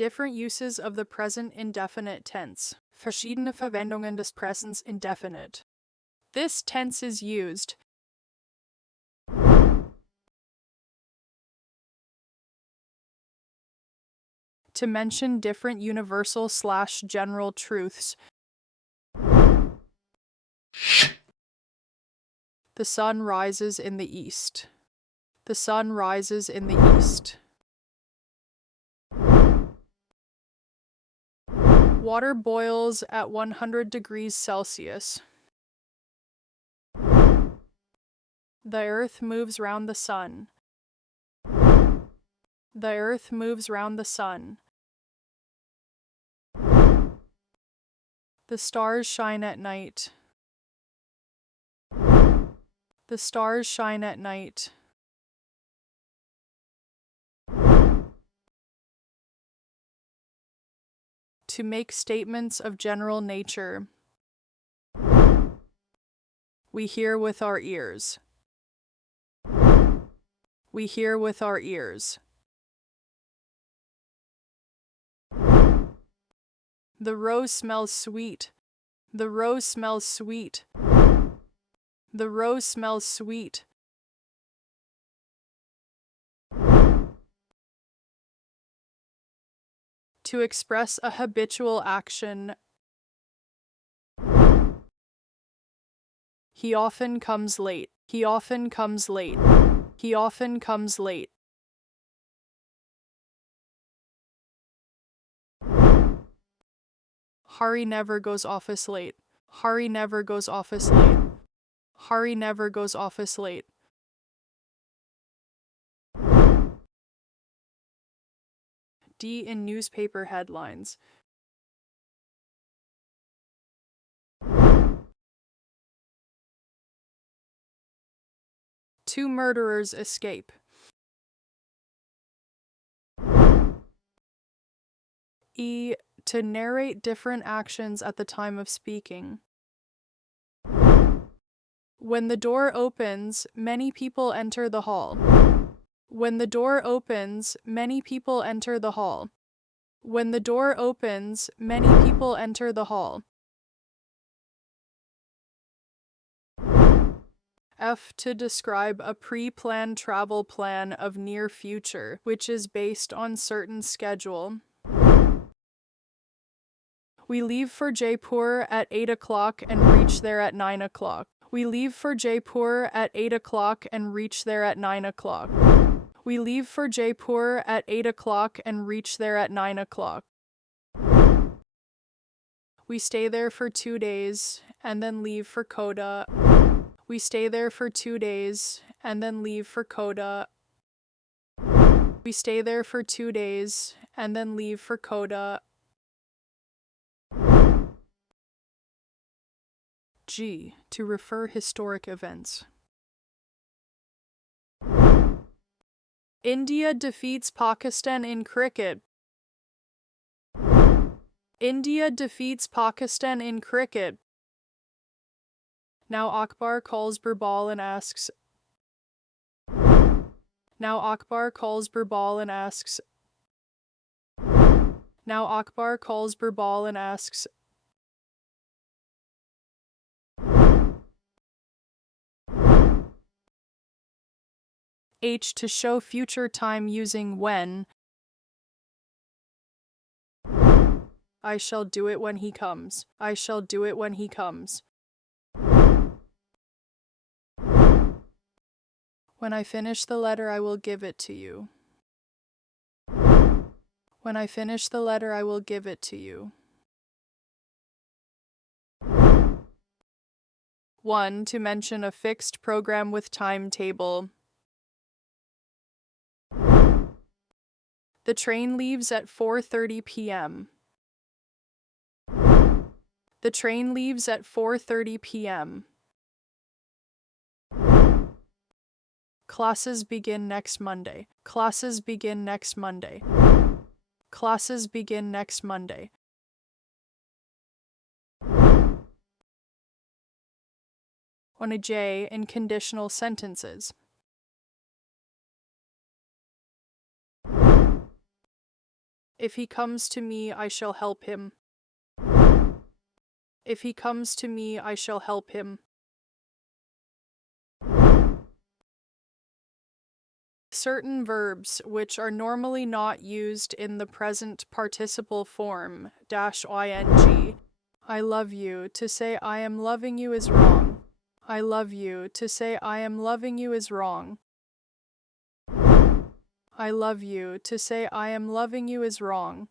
Different uses of the present indefinite tense. Verschiedene Verwendungen des Present Indefinite. This tense is used to mention different universal/general truths. The sun rises in the east. The sun rises in the east. Water boils at 100 degrees Celsius. The earth moves round the sun. The earth moves round the sun. The stars shine at night. The stars shine at night. To make statements of general nature. We hear with our ears. We hear with our ears. The rose smells sweet. The rose smells sweet. The rose smells sweet. To express a habitual action. He often comes late. He often comes late. He often comes late. Hari never goes office late. Hari never goes office late. Hari never goes office late. D in newspaper headlines. Two murderers escape. E. To narrate different actions at the time of speaking. When the door opens, many people enter the hall. When the door opens, many people enter the hall. When the door opens, many people enter the hall. F. To describe a pre-planned travel plan of near future, which is based on certain schedule. We leave for Jaipur at 8 o'clock and reach there at 9 o'clock. We leave for Jaipur at 8 o'clock and reach there at 9 o'clock. We leave for Jaipur at 8 o'clock and reach there at 9 o'clock. We stay there for 2 days and then leave for Kota. We stay there for 2 days and then leave for Kota. We stay there for 2 days and then leave for Kota. G. To refer historic events. India defeats Pakistan in cricket. India defeats Pakistan in cricket. Now Akbar calls Birbal and asks. Now Akbar calls Birbal and asks. Now Akbar calls Birbal and asks. H. To show future time using when. I shall do it when he comes. I shall do it when he comes. When I finish the letter, I will give it to you. When I finish the letter, I will give it to you. 1. To mention a fixed program with timetable. The train leaves at 4:30 p.m. The train leaves at 4:30 p.m. Classes begin next Monday. Classes begin next Monday. Classes begin next Monday. On a J in conditional sentences. If he comes to me, I shall help him. If he comes to me, I shall help him. Certain verbs, which are normally not used in the present participle form, -ing. I love you, to say I am loving you is wrong. I love you, to say I am loving you is wrong. I love you, to say I am loving you is wrong.